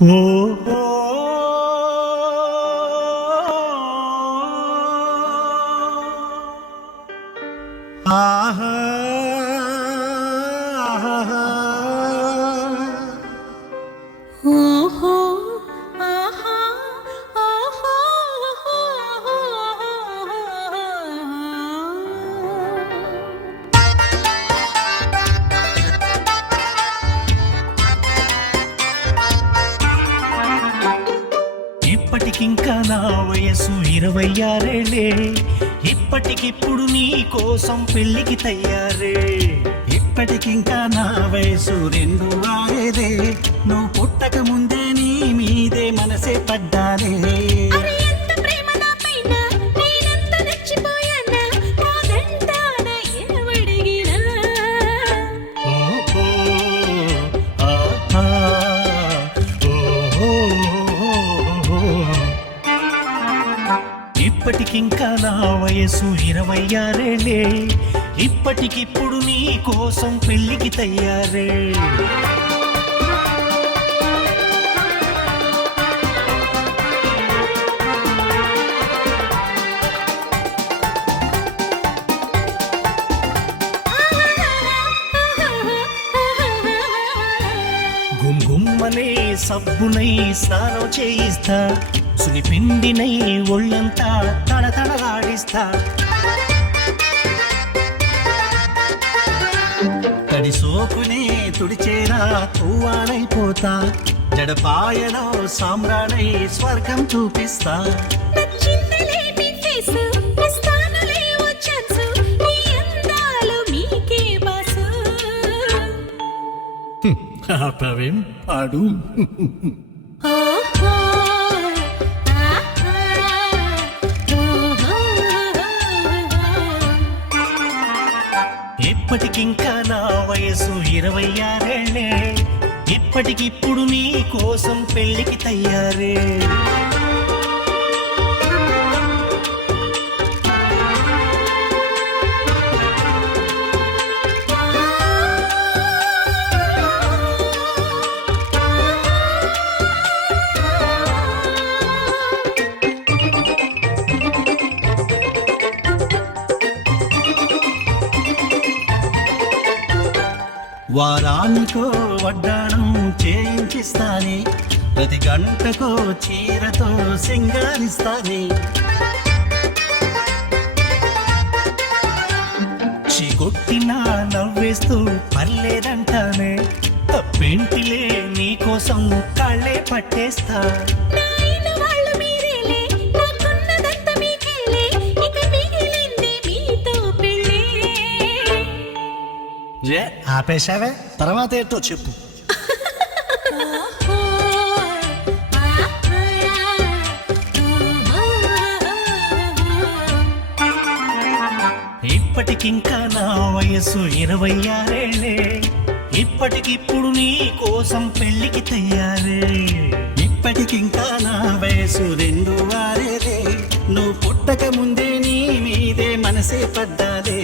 ఓ ఆహా ఓహో ఆహా ఆహా ఇప్పటికింకా నా వయసు 26 ఇప్పటికిప్పుడు నీ కోసం పెళ్లికి తయ్యారే. ఇప్పటికింకా నా వయసు 26 నువ్వు పుట్టక ముందే నీ మీదే మనసే పడ్డానే. అరే ఎంత ప్రేమ నా పైన నేనెంత నచ్చిపోయానా కాదంటానా ఎవడడిగినా ఓహో ఆహా ఓహో ఇప్పటికింకా నా వయసు 26 ఇప్పటికిప్పుడు నీ కోసం పెళ్లికి తయ్యారే. గుమ్గుమ్మనే సబ్బునై స్నానం చేయిస్తా, సునిపిండినై ఒళ్ళంతా తడతడలాడిస్తా. తడి సోకునే తుడిచేరా తువ్వాలైపోతా, జడపాయలో సామ్రాణై స్వర్గం చూపిస్తా. నచ్చిందలే మీ ఫేసు ఇస్తానులే ఓ ఛాన్సు ఈ అందాలు మీకే బాసు ఆపవేం పాడు. ఓహో ఆహా ఓహో ఇప్పటికింకా నా వయసు 26 ఇప్పటికిప్పుడు నీ కోసం పెళ్లికి తయ్యారే. వారానికో వడ్డాణం చేయించిస్తానే, ప్రతి గంటకో చీరతో సింగారిస్తానే. చీకొట్టినా నవ్వేస్తూ పర్లేదంటానే, తప్పేంటిలే నీ కోసం కాళ్ళే పట్టేస్తా. నాయన వాళ్ళు మీరేలే నాకున్నదంతా మీకేలే ఇక మిగిలింది మీతో పెళ్ళే రే ఆపేశావే, తర్వాత ఏంటో చెప్పు. ఓహో ఆహా ఇప్పటికింకా నా వయసు 26 ఇప్పటికిప్పుడు నీ కోసం పెళ్లికి తయ్యారే. ఇప్పటికింకా నా వయసు 26 నువ్వు పుట్టక ముందే నీ మీదే మనసే పడ్డాదే.